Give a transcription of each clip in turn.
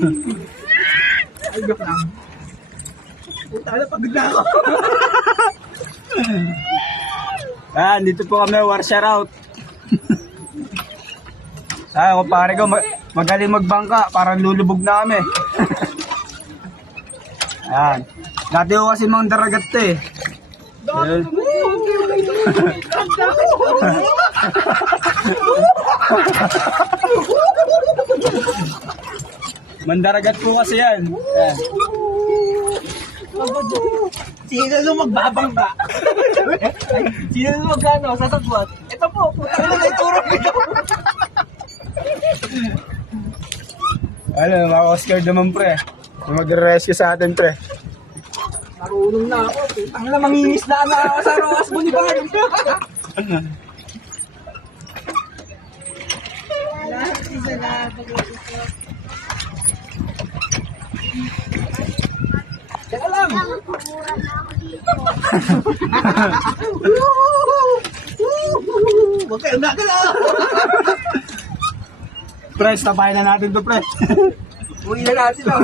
Ay, joke lang. Puta na, pagod na ako. Dito po kami, war shout out. Kung pare ko, magaling magbangka, parang lulubog na kami. Ayan. Dati ko kasi mga daragat to eh. Ayan. Mandaragat po kasi yan. Ayan. Sino nung magbabangka? Sino nung magkano? Sasagwat? Ito po, puta na ituro ito. Ano, mga Oscar naman pre. Mag-rescue sa atin pre. Marunong na ako. Putang na, mangingisda na ako sa Roas Boulevard. Teka lang. Huwag kayo nagalaw. Pre, tapahin na natin to pre. Uwi na natin lang.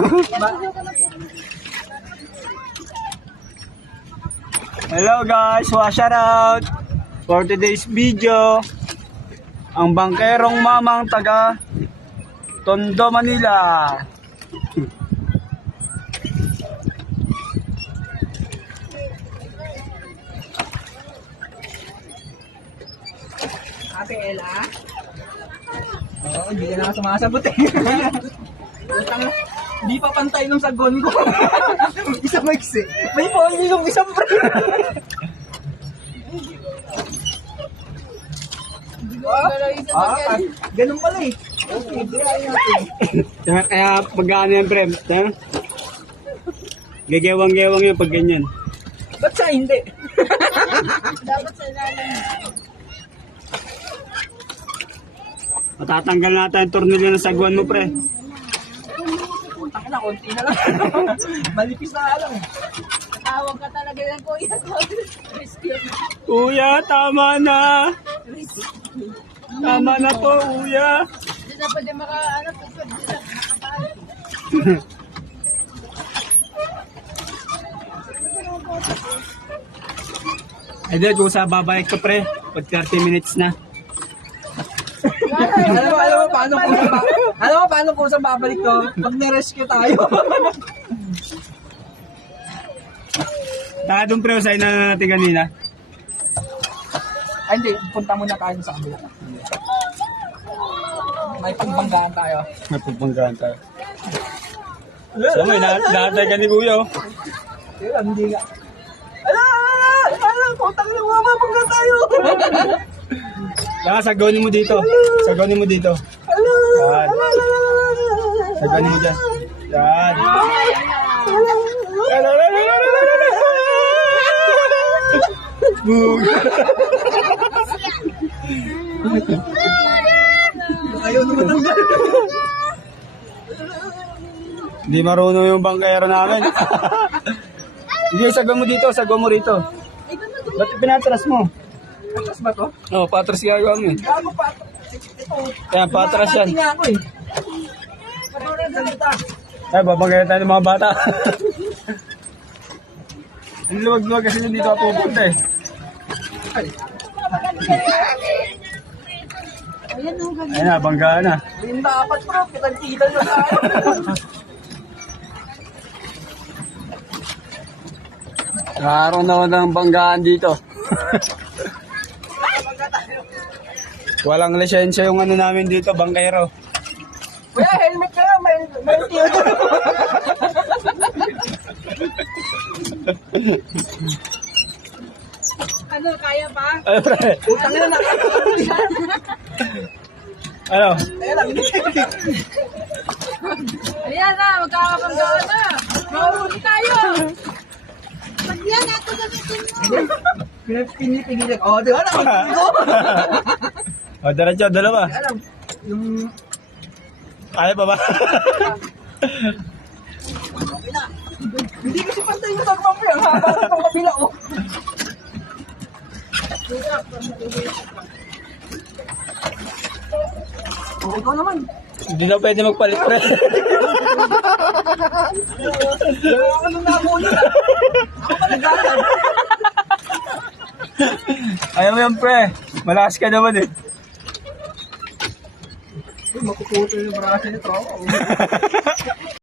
Hello guys, shout out for today's video. Ang bangkerong mamang taga Tondo, Manila. Ate Ella? Oo, hindi ka na sumasagot eh. Utang, hindi pa pantay nung sagon ko. Isang maiksi. May poli yung isang pre. Ganun pala eh. Okay, ayaw natin. Kaya pag-ano yan pre, gagewang-gewang yun pag ganyan. Ba't siya hindi? Dapat sa ilalim. Matatanggal natin ang tornilyo ng sagwan mo pre. Utang na, konti na lang. Malipis na lang. Tawag ka talaga ng kuya ko. Rescue. Kuya, tama na. Tama na po, kuya. Hindi na pwede maka-ano, pwede na makapalo. Ay, di, kung sa babalik ko pre, pag 30 minutes na. Alam mo paano kung saan babalik to? Pag na-rescue tayo. Doon pre, usahin na natin kanina. Ay hindi, punta muna tayo sa kabila. May pagbanggaan tayo. Napupanggaan tayo. So, may naatay ka ni kuya oh. Hindi nga. Ala, putang na mga mabanggaan tayo. Sagonin mo dito. Sagonin mo dito. Yan. Sagonin mo dyan. Yan. Ayaw naman ang Hindi marunong yung bangkayero namin. Hindi, sagon mo dito. Sagon mo rito. Ba't pinatras mo? Patras ba to? Oo, patras gagawa mo eh. Gago pa. Kaya patras yan. Nga ako eh. Salita. Ay, babangkayan tayo ng mga bata. Ang luwag-luwag kasi dito ako pupunta eh. Ayun na, banggaan na. Yung dapat bro, kitang-kitan na tayo. Nakaroon naman ng banggaan dito. Walang lisensya yung ano namin dito, bangkero. Kuya, helmet ka lang, may tiyo. Ano, kaya pa? Ano, pre? Utang na Ano? Ayan na, magkakapanggaan na. Mahuli tayo. Pag yan, ako gamitin mo. Pinipigil ako. Oh, di ba na? O, diretso, dalawa. Alam, yung... Kaya pa ba? Hindi kasi pantay yung tagpapil. Ang haba na itong kabila, oh. Oh, ikaw naman. Hindi na pwede magpalit, pre. Ano na ako ulit? Ako pa nagagad. Ayaw mo yan, pre. Malakas ka naman eh. Makukuto yung braso niya, tropa.